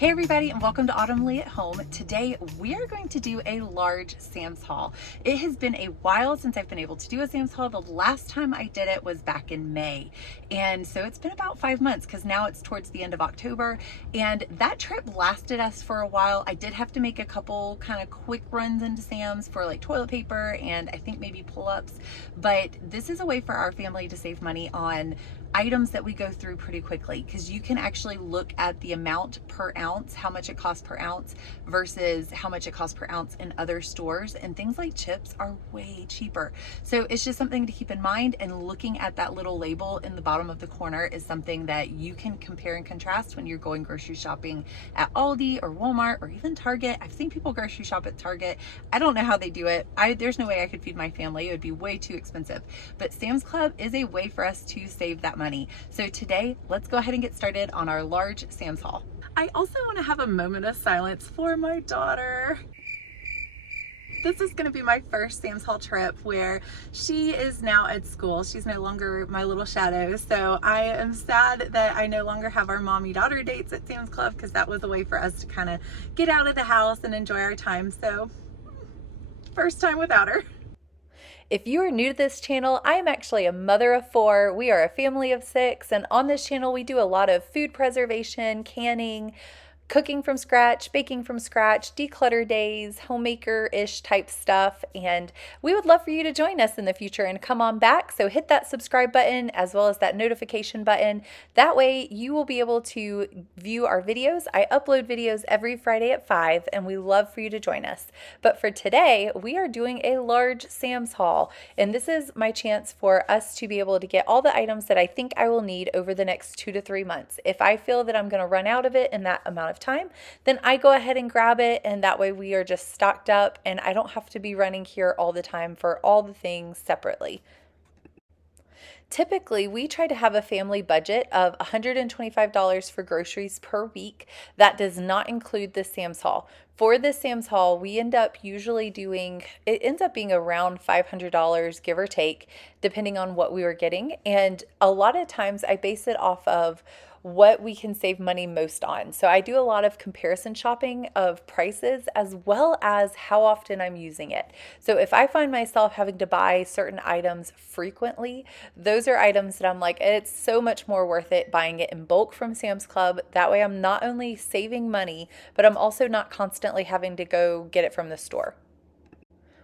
Hey everybody, and welcome to Autumn Leigh at Home. Today we are going to do a large Sam's haul. It has been a while since I've been able to do a Sam's haul. The last time I did it was back in May. And so it's been about 5 months because now it's towards the end of October. And that trip lasted us for a while. I did have to make a couple kind of quick runs into Sam's for like toilet paper and I think maybe pull-ups. But this is a way for our family to save money on items that we go through pretty quickly, because you can actually look at the amount per ounce, how much it costs per ounce versus how much it costs per ounce in other stores, and things like chips are way cheaper. So it's just something to keep in mind, and looking at that little label in the bottom of the corner is something that you can compare and contrast when you're going grocery shopping at Aldi or Walmart or even Target. I've seen people grocery shop at Target. I don't know how they do it. There's no way I could feed my family. It would be way too expensive. But Sam's Club is a way for us to save that money. So today, let's go ahead and get started on our large Sam's haul. I also want to have a moment of silence for my daughter. This is going to be my first Sam's Haul trip where she is now at school. She's no longer my little shadow. So I am sad that I no longer have our mommy-daughter dates at Sam's Club, because that was a way for us to kind of get out of the house and enjoy our time. So first time without her. If you are new to this channel, I am actually a mother of 4. We are a family of 6, and on this channel we do a lot of food preservation, canning, cooking from scratch, baking from scratch, declutter days, homemaker-ish type stuff, and we would love for you to join us in the future and come on back. So hit that subscribe button as well as that notification button. That way you will be able to view our videos. I upload videos every Friday at 5, and we love for you to join us. But for today, we are doing a large Sam's haul, and this is my chance for us to be able to get all the items that I think I will need over the next 2 to 3 months. If I feel that I'm going to run out of it in that amount of time, then I go ahead and grab it, and that way we are just stocked up and I don't have to be running here all the time for all the things separately. Typically, we try to have a family budget of $125 for groceries per week. That does not include the Sam's Haul. For the Sam's Haul, we end up usually doing, it ends up being around $500, give or take, depending on what we were getting. And a lot of times I base it off of what we can save money most on. So I do a lot of comparison shopping of prices as well as how often I'm using it. So if I find myself having to buy certain items frequently, those are items that I'm like, it's so much more worth it buying it in bulk from Sam's Club. That way I'm not only saving money, but I'm also not constantly having to go get it from the store.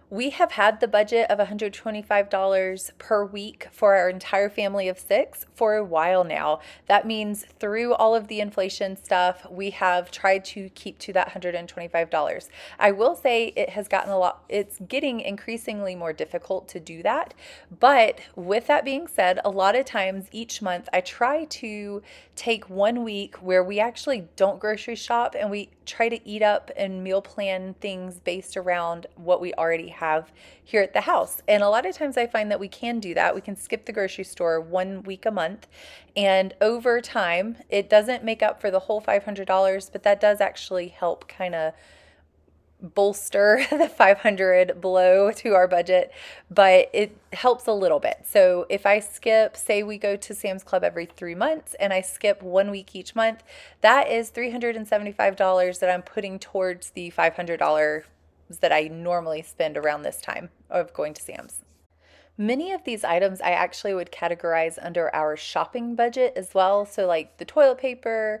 We have had the budget of $125 per week for our entire family of 6 for a while now. That means through all of the inflation stuff, we have tried to keep to that $125. I will say it has gotten it's getting increasingly more difficult to do that. But with that being said, a lot of times each month I try to take 1 week where we actually don't grocery shop, and we try to eat up and meal plan things based around what we already have here at the house. And a lot of times I find that we can do that. We can skip the grocery store 1 week a month, and over time it doesn't make up for the whole $500, but that does actually help kind of bolster the 500 below to our budget, but it helps a little bit. So if I skip, say we go to Sam's Club every 3 months and I skip 1 week each month, that is $375 that I'm putting towards the $500 that I normally spend around this time of going to Sam's. Many of these items I actually would categorize under our shopping budget as well. So like the toilet paper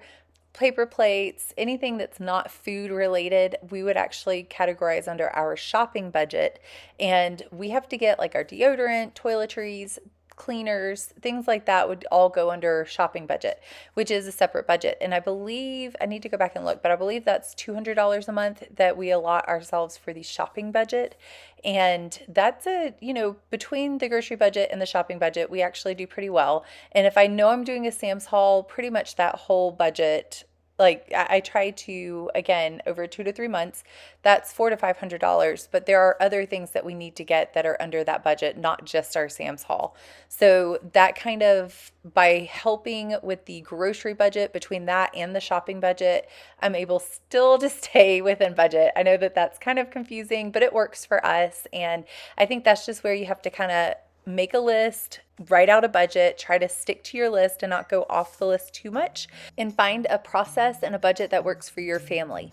plates, anything that's not food related, we would actually categorize under our shopping budget. And we have to get like our deodorant, toiletries, cleaners, things like that would all go under shopping budget, which is a separate budget. And I believe, I need to go back and look, but I believe that's $200 a month that we allot ourselves for the shopping budget. And that's between the grocery budget and the shopping budget, we actually do pretty well. And if I know I'm doing a Sam's haul, pretty much that whole budget, like I try to, again, over 2 to 3 months, that's $400 to $500. But there are other things that we need to get that are under that budget, not just our Sam's haul. So that kind of, by helping with the grocery budget between that and the shopping budget, I'm able still to stay within budget. I know that that's kind of confusing, but it works for us. And I think that's just where you have to kind of make a list, write out a budget, try to stick to your list and not go off the list too much, and find a process and a budget that works for your family.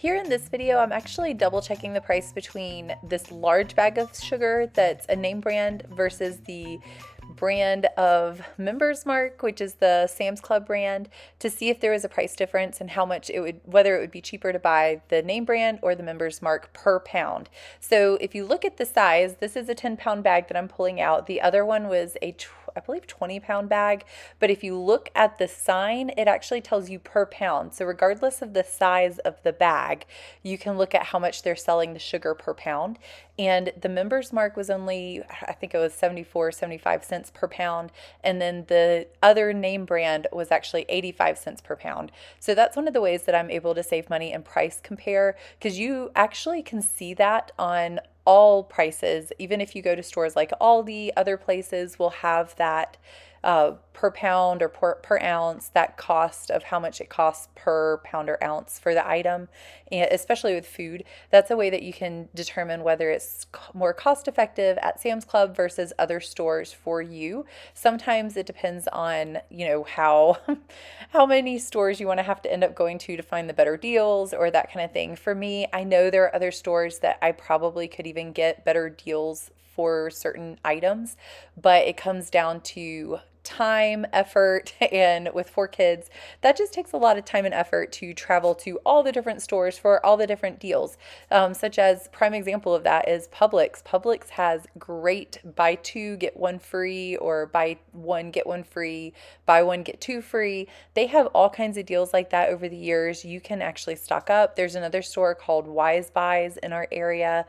Here in this video, I'm actually double checking the price between this large bag of sugar that's a name brand versus the brand of Members Mark, which is the Sam's Club brand, to see if there was a price difference and how much it would, whether it would be cheaper to buy the name brand or the Members Mark per pound. So if you look at the size, this is a 10-pound bag that I'm pulling out. The other one was I believe 20-pound bag, but if you look at the sign, it actually tells you per pound. So regardless of the size of the bag, you can look at how much they're selling the sugar per pound. And the Members Mark was only, I think it was 74, 75 cents per pound. And then the other name brand was actually 85 cents per pound. So that's one of the ways that I'm able to save money and price compare, because you actually can see that on all prices. Even if you go to stores like Aldi, other places will have that per pound or per ounce, that cost of how much it costs per pound or ounce for the item, and especially with food. That's a way that you can determine whether it's more cost effective at Sam's Club versus other stores for you. Sometimes it depends on, how many stores you want to have to end up going to find the better deals or that kind of thing. For me, I know there are other stores that I probably could even get better deals for certain items, but it comes down to time, effort, and with 4 kids, that just takes a lot of time and effort to travel to all the different stores for all the different deals. Such as prime example of that is Publix. Publix has great buy 2 get 1 free, or buy 1 get 1 free, buy 1 get 2 free. They have all kinds of deals like that over the years. You can actually stock up. There's another store called Wise Buys in our area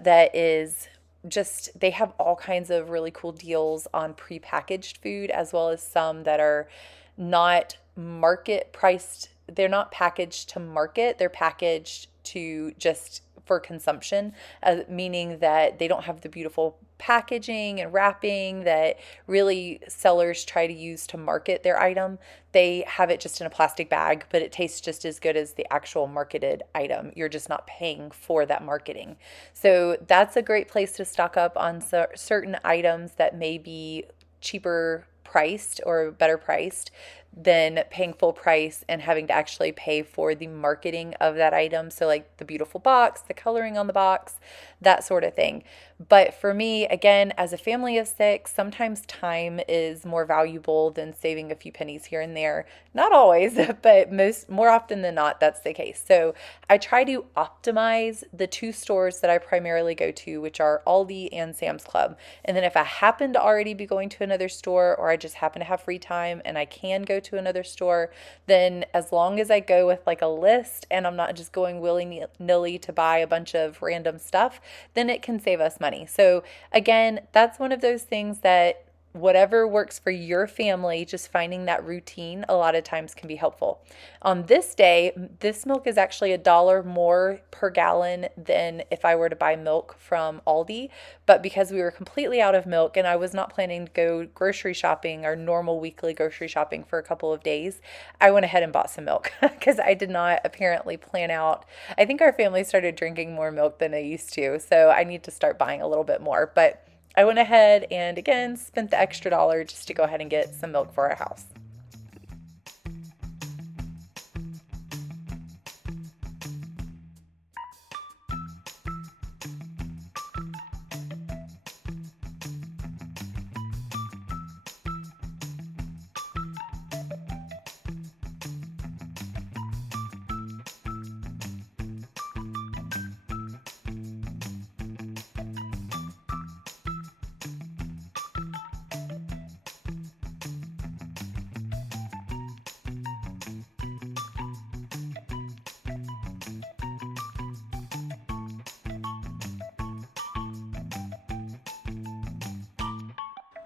that is they have all kinds of really cool deals on prepackaged food, as well as some that are not market priced. They're not packaged to market, they're packaged to just for consumption, meaning that they don't have the beautiful packaging and wrapping that really sellers try to use to market their item. They have it just in a plastic bag, but it tastes just as good as the actual marketed item. You're just not paying for that marketing. So that's a great place to stock up on certain items that may be cheaper priced or better priced than paying full price and having to actually pay for the marketing of that item. So like the beautiful box, the coloring on the box, that sort of thing. But for me, again, as a family of 6, sometimes time is more valuable than saving a few pennies here and there. Not always, but more often than not, that's the case. So I try to optimize the 2 stores that I primarily go to, which are Aldi and Sam's Club. And then if I happen to already be going to another store, or I just happen to have free time and I can go to another store, then as long as I go with like a list and I'm not just going willy-nilly to buy a bunch of random stuff, then it can save us money. So again, that's one of those things that whatever works for your family, just finding that routine a lot of times can be helpful. On this day, this milk is actually $1 more per gallon than if I were to buy milk from Aldi. But because we were completely out of milk and I was not planning to go grocery shopping or normal weekly grocery shopping for a couple of days, I went ahead and bought some milk because I did not apparently plan out. I think our family started drinking more milk than they used to, so I need to start buying a little bit more. But I went ahead and again spent the extra $1 just to go ahead and get some milk for our house.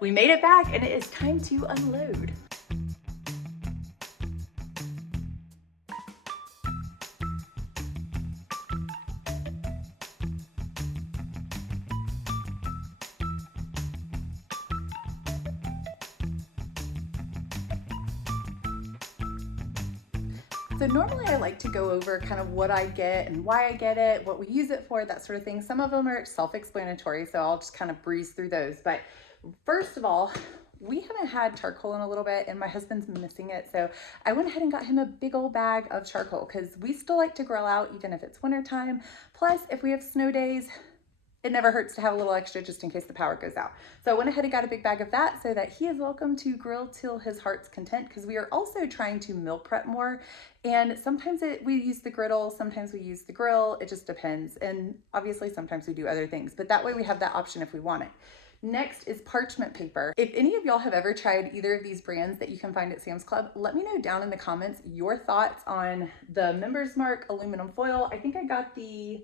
We made it back and it is time to unload. So normally I like to go over kind of what I get and why I get it, what we use it for, that sort of thing. Some of them are self-explanatory, so I'll just kind of breeze through those. But first of all, we haven't had charcoal in a little bit and my husband's missing it. So I went ahead and got him a big old bag of charcoal because we still like to grill out even if it's winter time. Plus, if we have snow days, it never hurts to have a little extra just in case the power goes out. So I went ahead and got a big bag of that so that he is welcome to grill till his heart's content, because we are also trying to meal prep more. And sometimes we use the griddle, sometimes we use the grill. It just depends. And obviously sometimes we do other things, but that way we have that option if we want it. Next is parchment paper. If any of y'all have ever tried either of these brands that you can find at Sam's Club, let me know down in the comments your thoughts on the Members Mark aluminum foil. I think I got the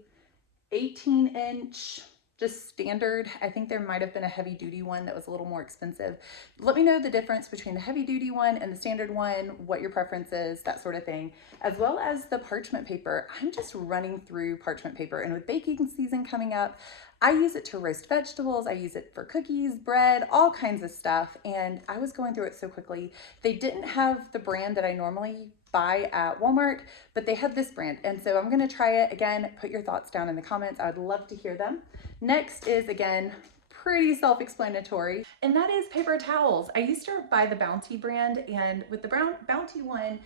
18-inch just standard. I think there might have been a heavy duty one that was a little more expensive. Let me know the difference between the heavy duty one and the standard one, what your preference is, that sort of thing, as well as the parchment paper. I'm just running through parchment paper, and with baking season coming up, I use it to roast vegetables. I use it for cookies, bread, all kinds of stuff. And I was going through it so quickly. They didn't have the brand that I normally buy at Walmart, but they had this brand. And so I'm gonna try it again. Put your thoughts down in the comments. I would love to hear them. Next is, again, pretty self-explanatory, and that is paper towels. I used to buy the Bounty brand, and with the Bounty one,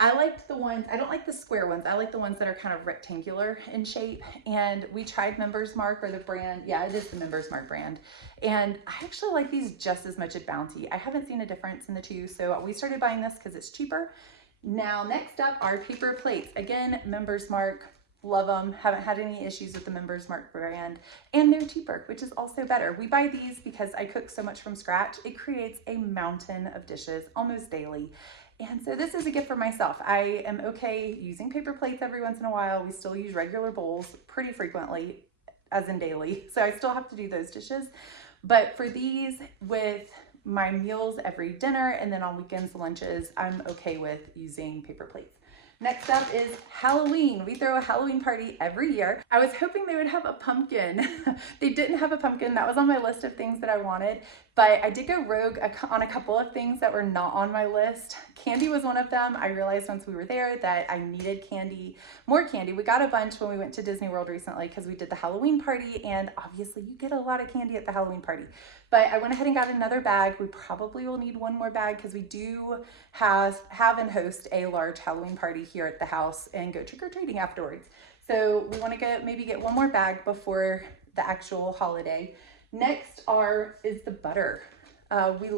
I liked the ones, I don't like the square ones. I like the ones that are kind of rectangular in shape. And we tried Members Mark, or the brand. Yeah, it is the Members Mark brand. And I actually like these just as much at Bounty. I haven't seen a difference in the two. So we started buying this because it's cheaper. Now, next up are paper plates. Again, Members Mark, love them. Haven't had any issues with the Members Mark brand, and they're cheaper, which is also better. We buy these because I cook so much from scratch. It creates a mountain of dishes almost daily. And so this is a gift for myself. I am okay using paper plates every once in a while. We still use regular bowls pretty frequently, as in daily. So I still have to do those dishes. But for these, with my meals every dinner and then on weekends, lunches, I'm okay with using paper plates. Next up is Halloween. We throw a Halloween party every year. I was hoping they would have a pumpkin. They didn't have a pumpkin. That was on my list of things that I wanted, but I did go rogue on a couple of things that were not on my list. Candy was one of them. I realized once we were there that I needed candy, more candy. We got a bunch when we went to Disney World recently because we did the Halloween party, and obviously you get a lot of candy at the Halloween party. But I went ahead and got another bag. We probably will need one more bag because we do have and host a large Halloween party here at the house and go trick-or-treating afterwards. So we want to maybe get one more bag before the actual holiday. Next is the butter. We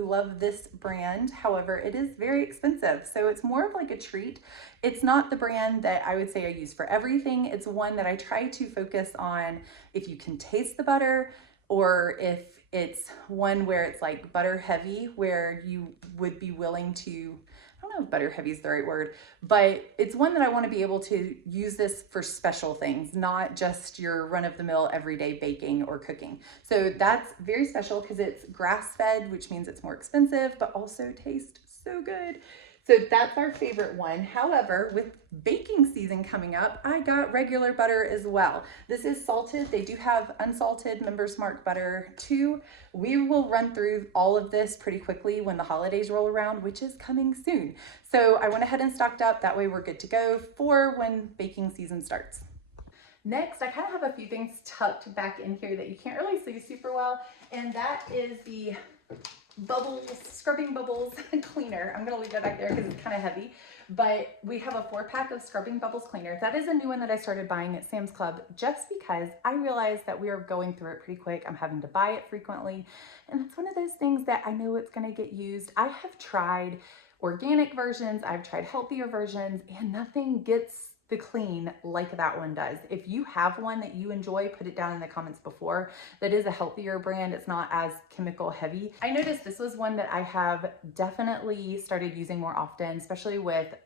love this brand. However, it is very expensive. So it's more of like a treat. It's not the brand that I would say I use for everything. It's one that I try to focus on if you can taste the butter, or if it's one where it's like butter heavy, where you would be willing to, I don't know if butter heavy is the right word, but it's one that I want to be able to use this for special things, not just your run-of-the-mill everyday baking or cooking. So that's very special because it's grass-fed, which means it's more expensive, but also tastes so good. So that's our favorite one. However, with baking season coming up, I got regular butter as well. This is salted. They do have unsalted Members Mark butter too. We will run through all of this pretty quickly when the holidays roll around, which is coming soon. So I went ahead and stocked up. That way we're good to go for when baking season starts. Next, I kind of have a few things tucked back in here that you can't really see super well, and that is the scrubbing bubbles cleaner. I'm gonna leave that back there because it's kind of heavy, but we have a 4-pack of scrubbing bubbles cleaner. That is a new one that I started buying at Sam's Club just because I realized that we are going through it pretty quick. I'm having to buy it frequently, and it's one of those things that I know it's gonna get used. I have tried organic versions, I've tried healthier versions, and nothing gets the clean like that one does. If you have one that you enjoy, put it down in the comments before. That is a healthier brand. It's not as chemical heavy. I noticed this was one that I have definitely started using more often, especially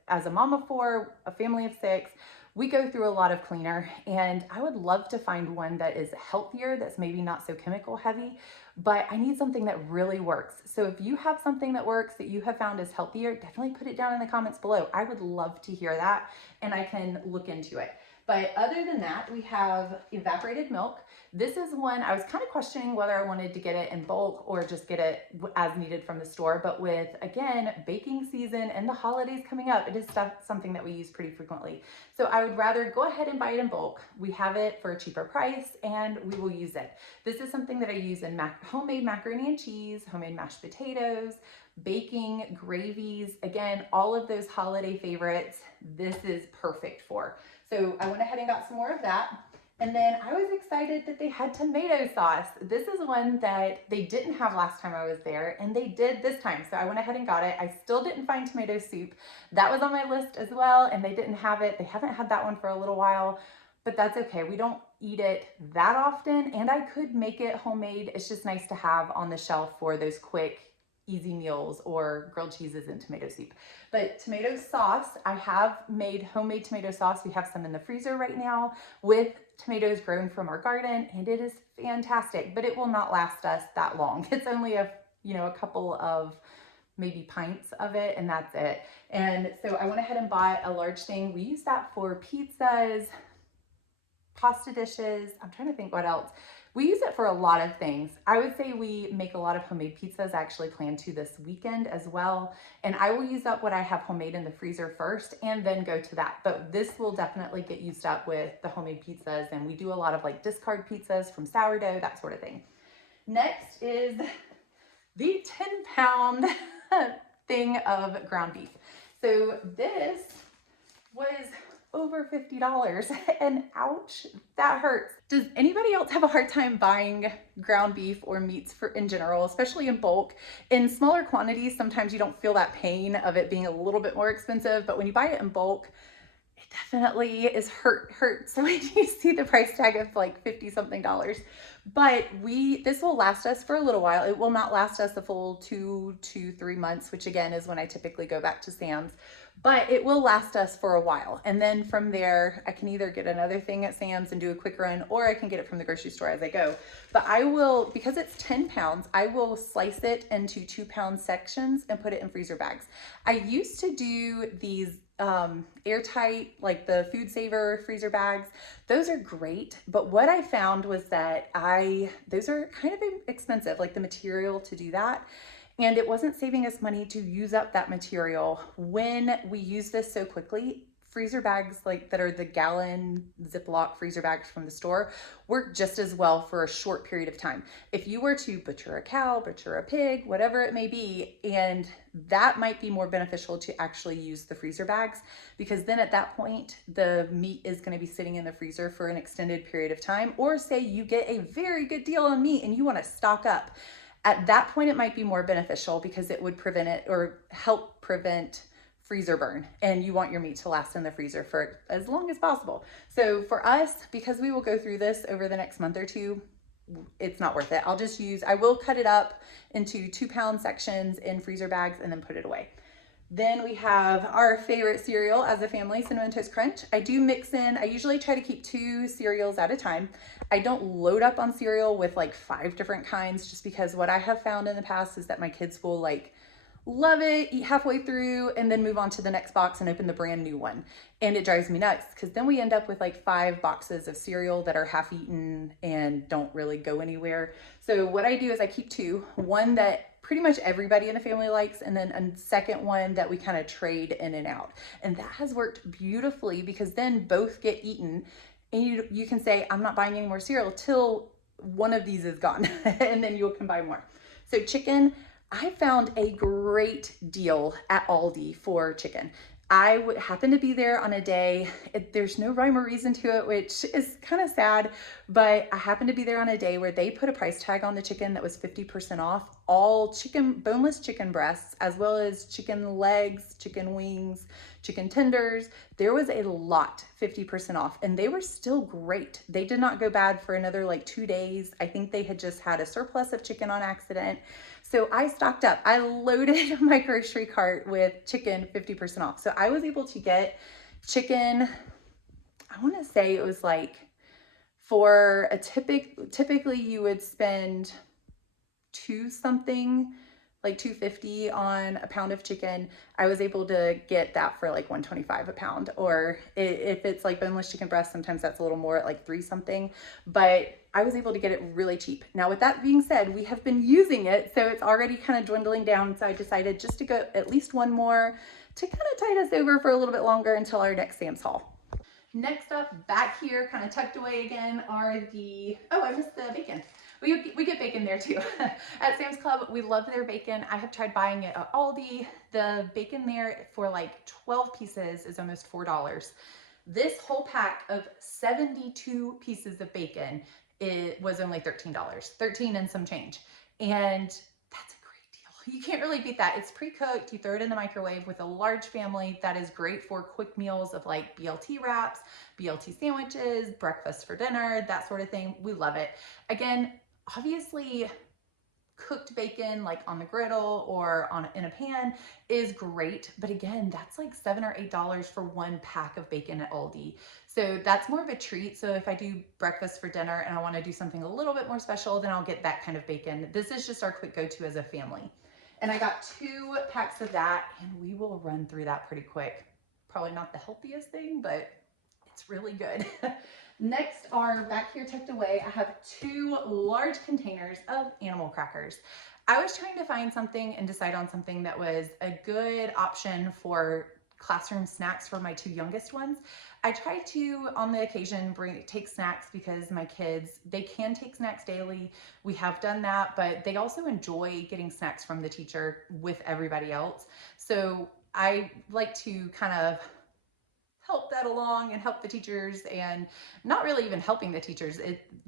as a mom of 4, a family of 6. We go through a lot of cleaner, and I would love to find one that is healthier, that's maybe not so chemical heavy, but I need something that really works. So if you have something that works that you have found is healthier, definitely put it down in the comments below. I would love to hear that and I can look into it. But other than that, we have evaporated milk. This is one I was kind of questioning whether I wanted to get it in bulk or just get it as needed from the store. But with, again, baking season and the holidays coming up, it is something that we use pretty frequently. So I would rather go ahead and buy it in bulk. We have it for a cheaper price and we will use it. This is something that I use in homemade macaroni and cheese, homemade mashed potatoes, baking, gravies, again, all of those holiday favorites, this is perfect for. So I went ahead and got some more of that. And then I was excited that they had tomato sauce. This is one that they didn't have last time I was there, and they did this time. So I went ahead and got it. I still didn't find tomato soup. That was on my list as well, and they didn't have it. They haven't had that one for a little while, but that's okay. We don't eat it that often, and I could make it homemade. It's just nice to have on the shelf for those quick, easy meals or grilled cheeses and tomato soup. But tomato sauce, I have made homemade tomato sauce. We have some in the freezer right now with tomatoes grown from our garden, and it is fantastic, but it will not last us that long. It's only a couple of maybe pints of it, and that's it. And so I went ahead and bought a large thing. We use that for pizzas, pasta dishes. I'm trying to think what else. We use it for a lot of things. I would say we make a lot of homemade pizzas. I actually plan to this weekend as well. And I will use up what I have homemade in the freezer first and then go to that. But this will definitely get used up with the homemade pizzas. And we do a lot of like discard pizzas from sourdough, that sort of thing. Next is the 10-pound thing of ground beef. So this was over $50 and ouch, that hurts. Does anybody else have a hard time buying ground beef or meats in general, especially in bulk? In smaller quantities, sometimes you don't feel that pain of it being a little bit more expensive, but when you buy it in bulk, it definitely is hurts when you see the price tag of like 50 something dollars. But this will last us for a little while. It will not last us a full 2 to 3 months, which again is when I typically go back to Sam's, but it will last us for a while. And then from there, I can either get another thing at Sam's and do a quick run, or I can get it from the grocery store as I go. But I will, because it's 10 pounds, I will slice it into 2-pound sections and put it in freezer bags. I used to do these airtight, like the Food Saver freezer bags. Those are great, but what I found was that those are kind of expensive, like the material to do that. And it wasn't saving us money to use up that material when we use this so quickly. Freezer bags like that are the gallon Ziploc freezer bags from the store work just as well for a short period of time. If you were to butcher a cow, butcher a pig, whatever it may be, and that might be more beneficial to actually use the freezer bags, because then at that point, the meat is going to be sitting in the freezer for an extended period of time. Or say you get a very good deal on meat and you want to stock up. At that point, it might be more beneficial because it would prevent it or help prevent freezer burn, and you want your meat to last in the freezer for as long as possible. So for us, because we will go through this over the next month or two, it's not worth it. I will cut it up into 2-pound sections in freezer bags and then put it away. Then we have our favorite cereal as a family, Cinnamon Toast Crunch. I usually try to keep 2 cereals at a time. I don't load up on cereal with like 5 different kinds, just because what I have found in the past is that my kids will like love it, eat halfway through, and then move on to the next box and open the brand new one. And it drives me nuts because then we end up with like 5 boxes of cereal that are half eaten and don't really go anywhere. So what I do is I keep 2, one that pretty much everybody in the family likes, and then a second one that we kind of trade in and out. And that has worked beautifully because then both get eaten, and you can say, I'm not buying any more cereal till one of these is gone, and then you can buy more. So chicken, I found a great deal at Aldi for chicken. I happened to be there on a day, there's no rhyme or reason to it, which is kind of sad, but I happened to be there on a day where they put a price tag on the chicken that was 50% off, all boneless chicken breasts, as well as chicken legs, chicken wings, chicken tenders. There was a lot 50% off, and they were still great. They did not go bad for another like 2 days. I think they had just had a surplus of chicken on accident. So I stocked up. I loaded my grocery cart with chicken 50% off. So I was able to get chicken, I want to say it was like for typically you would spend 2 something, like 250 on a pound of chicken. I was able to get that for like 125 a pound. Or if it's like boneless chicken breast, sometimes that's a little more at like 3 something, but I was able to get it really cheap. Now, with that being said, we have been using it, so it's already kind of dwindling down. So I decided just to go at least one more to kind of tide us over for a little bit longer until our next Sam's haul. Next up, back here, kind of tucked away again, are the, oh, I missed the bacon. We get bacon there too. At Sam's Club, we love their bacon. I have tried buying it at Aldi. The bacon there for like 12 pieces is almost $4. This whole pack of 72 pieces of bacon, it was only $13, 13 and some change. And that's a great deal. You can't really beat that. It's pre-cooked. You throw it in the microwave. With a large family, that is great for quick meals of like BLT wraps, BLT sandwiches, breakfast for dinner, that sort of thing. We love it. Again, obviously, cooked bacon like on the griddle or in a pan is great, but again, that's like $7 or $8 for one pack of bacon at Aldi. So that's more of a treat. So if I do breakfast for dinner and I want to do something a little bit more special, then I'll get that kind of bacon. This is just our quick go-to as a family. And I got 2 packs of that, and we will run through that pretty quick. Probably not the healthiest thing, but it's really good. Next are back here tucked away. I have 2 large containers of animal crackers. I was trying to find something and decide on something that was a good option for classroom snacks for my 2 youngest ones. I try to, on the occasion, take snacks because my kids, they can take snacks daily. We have done that, but they also enjoy getting snacks from the teacher with everybody else. So I like to kind of help that along and help the teachers, and not really even helping the teachers.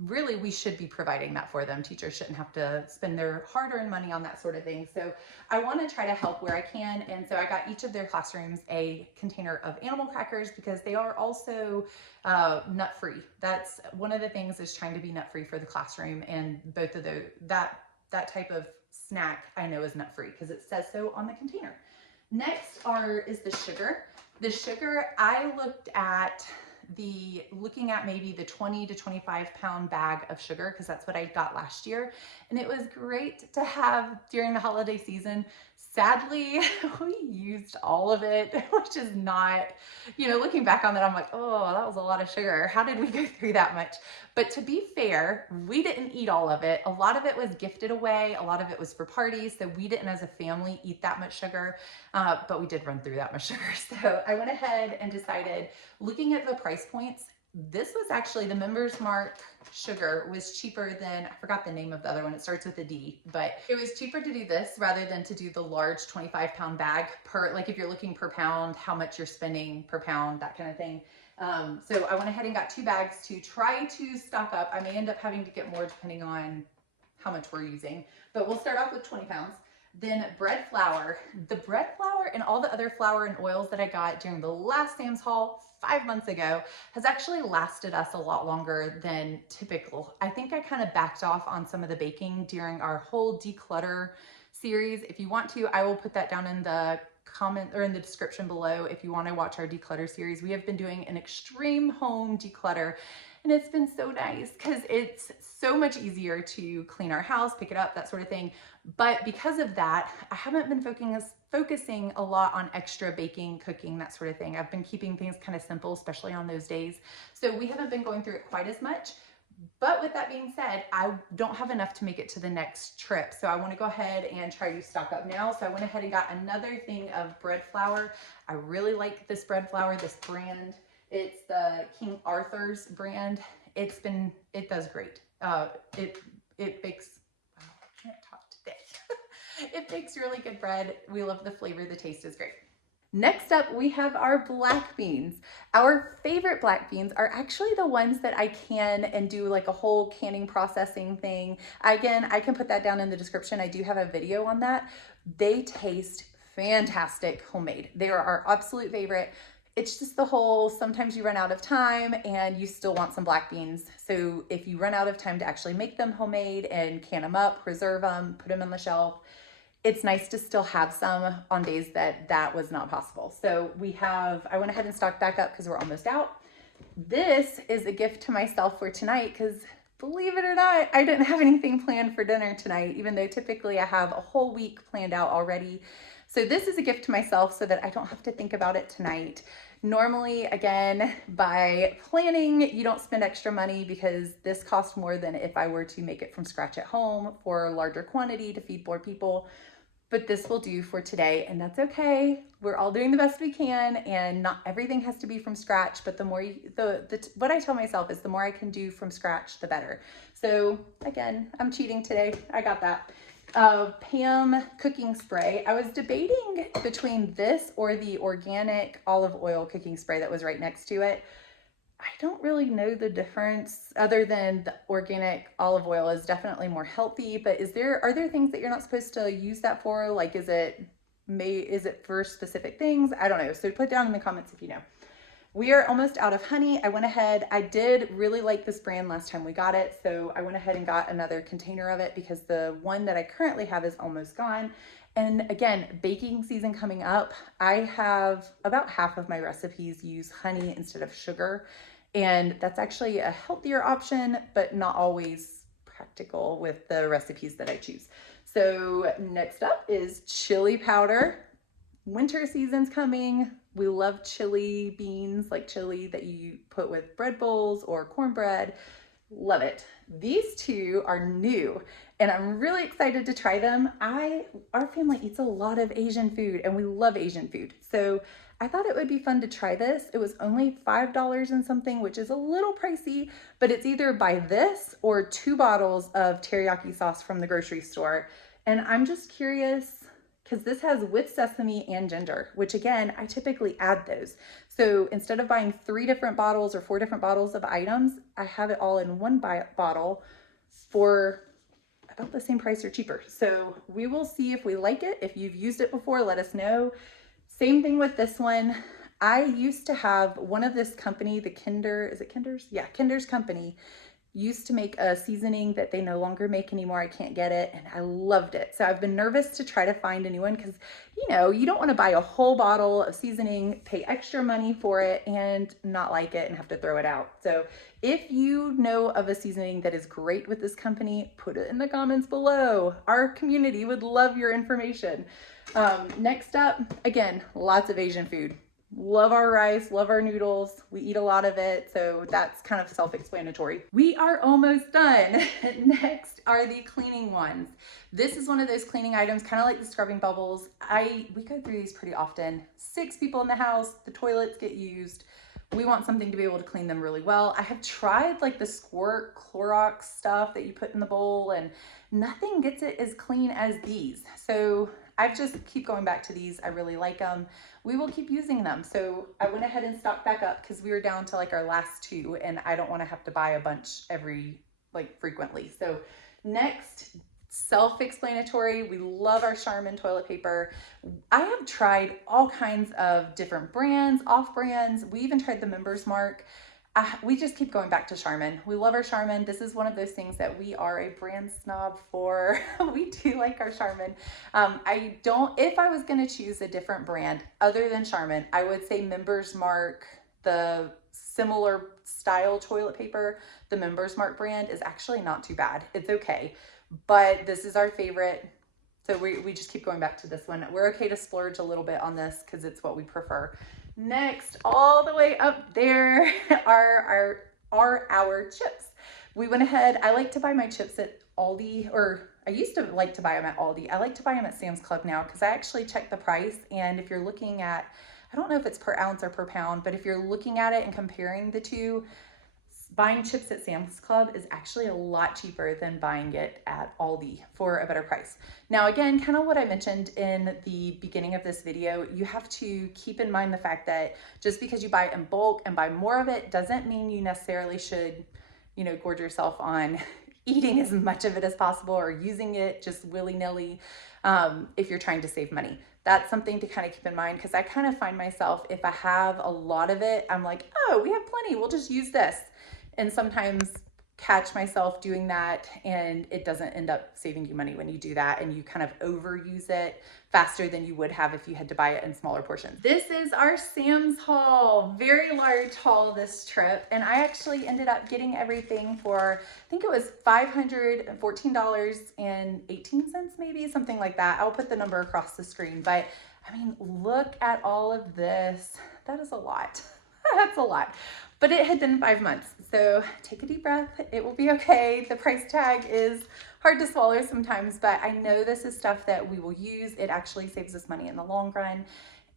Really, we should be providing that for them. Teachers shouldn't have to spend their hard-earned money on that sort of thing. So I want to try to help where I can. And so I got each of their classrooms a container of animal crackers because they are also nut-free. That's one of the things, is trying to be nut-free for the classroom. And both of those, that type of snack I know is nut-free because it says so on the container. Next is the sugar. The sugar, I looked at looking at maybe the 20 to 25 pound bag of sugar, because that's what I got last year. And it was great to have during the holiday season. Sadly, we used all of it, which is not, looking back on that, I'm like, oh, that was a lot of sugar. How did we go through that much? But to be fair, we didn't eat all of it. A lot of it was gifted away. A lot of it was for parties. So we didn't, as a family, eat that much sugar, but we did run through that much sugar. So I went ahead and decided, looking at the price points, this was actually, the Members Mark sugar was cheaper than, I forgot the name of the other one. It starts with a D, but it was cheaper to do this rather than to do the large 25 pound bag like if you're looking per pound, how much you're spending per pound, that kind of thing. So I went ahead and got 2 bags to try to stock up. I may end up having to get more depending on how much we're using, but we'll start off with 20 pounds. Then bread flour. The bread flour and all the other flour and oils that I got during the last Sam's haul 5 months ago has actually lasted us a lot longer than typical. I think I kind of backed off on some of the baking during our whole declutter series. If you want to, I will put that down in the comment or in the description below if you want to watch our declutter series. We have been doing an extreme home declutter, and it's been so nice because it's so much easier to clean our house, pick it up, that sort of thing. But because of that, I haven't been focusing a lot on extra baking, cooking, that sort of thing. I've been keeping things kind of simple, especially on those days. So we haven't been going through it quite as much. But with that being said, I don't have enough to make it to the next trip. So I want to go ahead and try to stock up now. So I went ahead and got another thing of bread flour. I really like this bread flour, this brand. It's the King Arthur's brand. It does great. It bakes, wow, I can't talk today. It bakes really good bread. We love the flavor. The taste is great. Next up, we have our black beans. Our favorite black beans are actually the ones that I can and do like a whole canning processing thing. Again, I can put that down in the description. I do have a video on that. They taste fantastic homemade. They are our absolute favorite. It's just the whole, sometimes you run out of time and you still want some black beans. So if you run out of time to actually make them homemade and can them up, preserve them, put them on the shelf, it's nice to still have some on days that was not possible. So I went ahead and stocked back up because we're almost out. This is a gift to myself for tonight because believe it or not, I didn't have anything planned for dinner tonight, even though typically I have a whole week planned out already. So this is a gift to myself so that I don't have to think about it tonight. Normally, again, by planning, you don't spend extra money because this costs more than if I were to make it from scratch at home for a larger quantity to feed more people. But this will do for today, and that's okay. We're all doing the best we can, and not everything has to be from scratch, but the more what I tell myself is the more I can do from scratch, the better. So again, I'm cheating today. I got that. Pam cooking spray. I was debating between this or the organic olive oil cooking spray that was right next to it. I don't really know the difference other than the organic olive oil is definitely more healthy, but are there things that you're not supposed to use that for? Like, is it for specific things? I don't know. So put down in the comments if you know. We are almost out of honey. I went ahead, I did really like this brand last time we got it. So I went ahead and got another container of it because the one that I currently have is almost gone. And again, baking season coming up, I have about half of my recipes use honey instead of sugar. And that's actually a healthier option, but not always practical with the recipes that I choose. So next up is chili powder. Winter season's coming. We love chili beans, like chili that you put with bread bowls or cornbread. Love it. These two are new and I'm really excited to try them. Our family eats a lot of Asian food and we love Asian food. So I thought it would be fun to try this. It was only $5 and something, which is a little pricey, but it's either buy this or 2 bottles of teriyaki sauce from the grocery store. And I'm just curious because this has with sesame and ginger, which again, I typically add those. So instead of buying 3 different bottles or 4 different bottles of items, I have it all in one bottle for about the same price or cheaper. So we will see if we like it. If you've used it before, let us know. Same thing with this one. I used to have one of this company, the Kinder, is it Kinder's? Yeah, Kinder's company used to make a seasoning that they no longer make anymore. I can't get it and I loved it. So I've been nervous to try to find a new one because, you know, you don't want to buy a whole bottle of seasoning, pay extra money for it and not like it and have to throw it out. So if you know of a seasoning that is great with this company, put it in the comments below. Our community would love your information. Next up, again, lots of Asian food. Love our rice, love our noodles. We eat a lot of it, so that's kind of self-explanatory. We are almost done. Next are the cleaning ones. This is one of those cleaning items, kind of like the scrubbing bubbles. We go through these pretty often. 6 people in the house, the toilets get used. We want something to be able to clean them really well. I have tried like the squirt Clorox stuff that you put in the bowl and nothing gets it as clean as these. So I just keep going back to these. I really like them. We will keep using them. So I went ahead and stocked back up because we were down to like our last 2 and I don't want to have to buy a bunch frequently. So next, self-explanatory. We love our Charmin toilet paper. I have tried all kinds of different brands, off brands. We even tried the Members Mark. We just keep going back to Charmin. We love our Charmin. This is one of those things that we are a brand snob for. We do like our Charmin. If I was going to choose a different brand other than Charmin, I would say Members Mark, the similar style toilet paper, the Members Mark brand is actually not too bad. It's okay, but this is our favorite. So we just keep going back to this one. We're okay to splurge a little bit on this because it's what we prefer. Next, all the way up there are our chips. We went ahead, I like to buy my chips at Aldi, or I used to like to buy them at Aldi. I like to buy them at Sam's Club now because I actually check the price. And if you're looking at, I don't know if it's per ounce or per pound, but if you're looking at it and comparing the two, buying chips at Sam's Club is actually a lot cheaper than buying it at Aldi for a better price. Now, again, kind of what I mentioned in the beginning of this video, you have to keep in mind the fact that just because you buy it in bulk and buy more of it doesn't mean you necessarily should, gorge yourself on eating as much of it as possible or using it just willy-nilly if you're trying to save money. That's something to kind of keep in mind because I kind of find myself, if I have a lot of it, I'm like, oh, we have plenty, we'll just use this. And sometimes catch myself doing that, and it doesn't end up saving you money when you do that and you kind of overuse it faster than you would have if you had to buy it in smaller portions. This is our Sam's haul, very large haul this trip, and I actually ended up getting everything for, I think it was $514.18 maybe, something like that. I'll put the number across the screen, but I mean, look at all of this. That is a lot. That's a lot. But it had been 5 months, so take a deep breath. It will be okay. The price tag is hard to swallow sometimes, but I know this is stuff that we will use. It actually saves us money in the long run,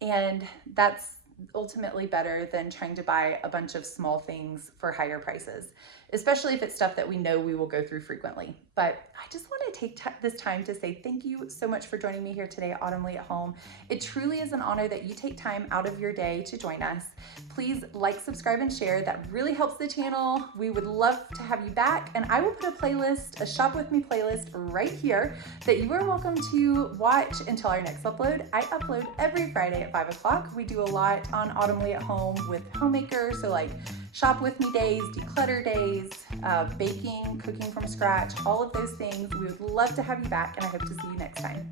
and that's ultimately better than trying to buy a bunch of small things for higher prices, especially if it's stuff that we know we will go through frequently. But I just want to take this time to say thank you so much for joining me here today at Autumn Leigh at Home. It truly is an honor that you take time out of your day to join us. Please like, subscribe, and share. That really helps the channel. We would love to have you back, and I will put a playlist, a Shop With Me playlist right here that you are welcome to watch until our next upload. I upload every Friday at 5 o'clock. We do a lot on Autumn Leigh at Home with homemakers, so like Shop With Me days, declutter days, baking, cooking from scratch, all of those things. We would love to have you back, and I hope to see you next time.